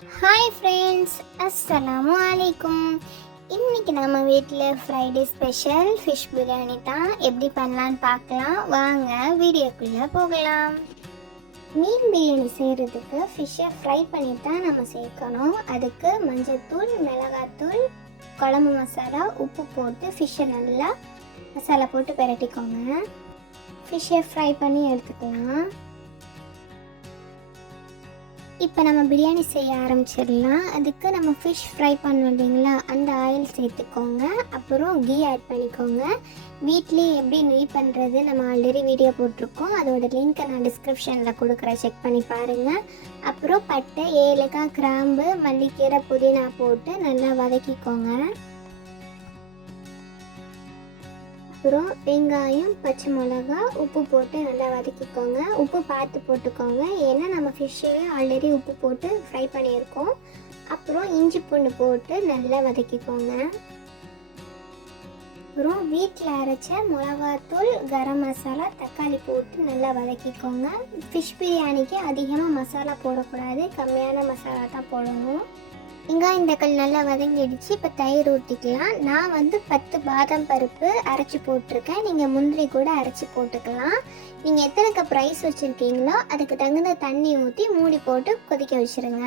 Hi friends, அஸ்ஸலாமு அலைக்கும். இன்றைக்கி நம்ம வீட்டில் ஃப்ரைடே ஸ்பெஷல் ஃபிஷ் பிரியாணி தான். எப்படி பண்ணலான்னு பார்க்கலாம் வாங்க, வீடியோக்குள்ளே போகலாம். மீன் பிரியாணி செய்கிறதுக்கு ஃபிஷ்ஷை ஃப்ரை பண்ணி தான் நம்ம சேர்க்கணும். அதுக்கு மஞ்சள்தூள், மிளகாத்தூள், குழம்பு மசாலா, உப்பு போட்டு ஃபிஷ்ஷை நல்லா மசாலா போட்டு பிரட்டிக்கோங்க. ஃபிஷ்ஷை ஃப்ரை பண்ணி எடுத்துக்கலாம். இப்போ நம்ம பிரியாணி செய்ய ஆரம்பிச்சிடலாம். அதுக்கு நம்ம ஃபிஷ் ஃப்ரை பண்ணோம் இல்லைங்களா, அந்த ஆயில் சேர்த்துக்கோங்க. அப்புறம் கீ ஆட் பண்ணிக்கோங்க. வீட்லேயே எப்படி நெய் பண்ணுறது நம்ம ஆல்ரெடி வீடியோ போட்டிருக்கோம், அதோட லிங்க்கை நான் டிஸ்கிரிப்ஷனில் கொடுக்குறேன், செக் பண்ணி பாருங்கள். அப்புறம் பட்டை, ஏலக்காய், கிராம்பு, மல்லிக்கீரை, புதினா போட்டு நல்லா வதக்கிக்கோங்க. அப்புறம் வெங்காயம், பச்சை மிளகா, உப்பு போட்டு நல்லா வதக்கிக்கோங்க. உப்பு பார்த்து போட்டுக்கோங்க, ஏன்னா நம்ம ஃபிஷ்ஷையே ஆல்ரெடி உப்பு போட்டு ஃப்ரை பண்ணியிருக்கோம். அப்புறம் இஞ்சி பூண்டு போட்டு நல்லா வதக்கிக்கோங்க. அப்புறம் வீட்டில் அரைச்ச மிளகாத்தூள், கரம் மசாலா, தக்காளி போட்டு நல்லா வதக்கிக்கோங்க. ஃபிஷ் பிரியாணிக்கு அதிகமாக மசாலா போடக்கூடாது, கம்மியான மசாலா தான் போடணும். வெங்காயம் தக்காளி நல்லா வதங்கிடுச்சு. இப்போ தயிர் ஊற்றிக்கலாம். நான் 10 பாதாம் பருப்பு அரைச்சி போட்டிருக்கேன். நீங்கள் முந்திரி கூட அரைச்சி போட்டுக்கலாம். நீங்கள் எத்தனை கப் ரைஸ் வச்சுருக்கீங்களோ அதுக்கு தகுந்த தண்ணி ஊற்றி மூடி போட்டு கொதிக்க வச்சுருங்க.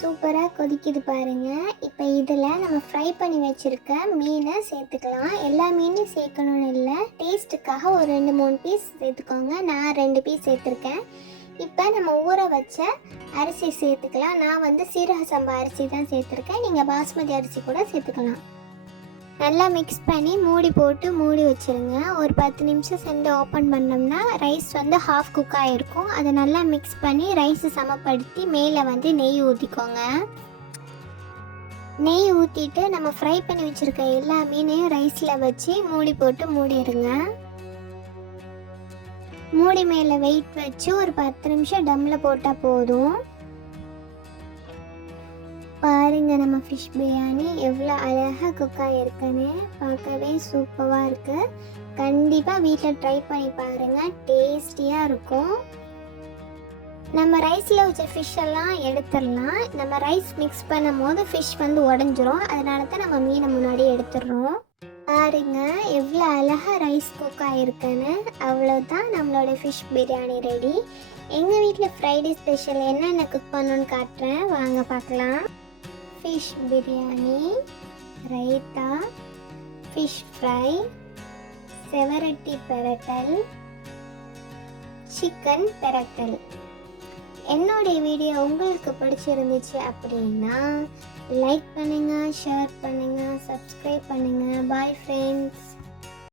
சூப்பராக கொதிக்குது பாருங்கள். இப்போ இதில் நம்ம ஃப்ரை பண்ணி வச்சுருக்க மீனை சேர்த்துக்கலாம். எல்லா மீனையும் சேர்க்கணும்னு இல்லை, டேஸ்ட்டுக்காக ஒரு 2-3 பீஸ் சேர்த்துக்கோங்க. நான் 2 பீஸ் சேர்த்துருக்கேன். இப்போ நம்ம ஊற வச்ச அரிசி சேர்த்துக்கலாம். நான் சீரக சம்பா அரிசி தான் சேர்த்துருக்கேன். நீங்கள் பாஸ்மதி அரிசி கூட சேர்த்துக்கலாம். நல்லா மிக்ஸ் பண்ணி மூடி போட்டு மூடி வச்சுருங்க. ஒரு 10 நிமிஷம் சென்று ஓப்பன் பண்ணோம்னா ரைஸ் ஹாஃப் குக் ஆகிருக்கும். அதை நல்லா மிக்ஸ் பண்ணி ரைஸை சமப்படுத்தி மேலே நெய் ஊற்றிக்கோங்க. நெய் ஊற்றிட்டு நம்ம ஃப்ரை பண்ணி வச்சுருக்க எல்லா மீனையும் ரைஸில் வச்சு மூடி போட்டு மூடிடுங்க. மூடி மேலே வெயிட் வச்சு ஒரு 10 நிமிஷம் டம்மில் போட்டால் போதும். பாருங்க, நம்ம ஃபிஷ் பிரியாணி எவ்வளோ அழகாக குக் ஆகிருக்குன்னு பார்க்கவே சூப்பராக இருக்குது. கண்டிப்பாக வீட்டில் ட்ரை பண்ணி பாருங்கள், டேஸ்டியாக இருக்கும். நம்ம ரைஸில் வச்ச ஃபிஷ்ஷெல்லாம் எடுத்துடலாம். நம்ம ரைஸ் மிக்ஸ் பண்ணும் போது ஃபிஷ் உடஞ்சிரும், அதனால தான் நம்ம மீனை முன்னாடி எடுத்துடுறோம். பாருங்க எவ்வளோ அழகாக ரைஸ் குக் ஆகிருக்குன்னு. அவ்வளோதான், நம்மளோட ஃபிஷ் பிரியாணி ரெடி. எங்கள் வீட்டில் ஃப்ரைடே ஸ்பெஷல் என்னென்ன குக் பண்ணணுன்னு காட்டுறேன், வாங்க பார்க்கலாம். Fish biryani, raita, fish fry, செவரட்டி பெரட்டல், சிக்கன் பெரட்டல். என்னுடைய வீடியோ உங்களுக்கு பிடிச்சிருந்துச்சு அப்படின்னா லைக் பண்ணுங்கள், ஷேர் பண்ணுங்கள், சப்ஸ்கிரைப் பண்ணுங்கள். Bye friends.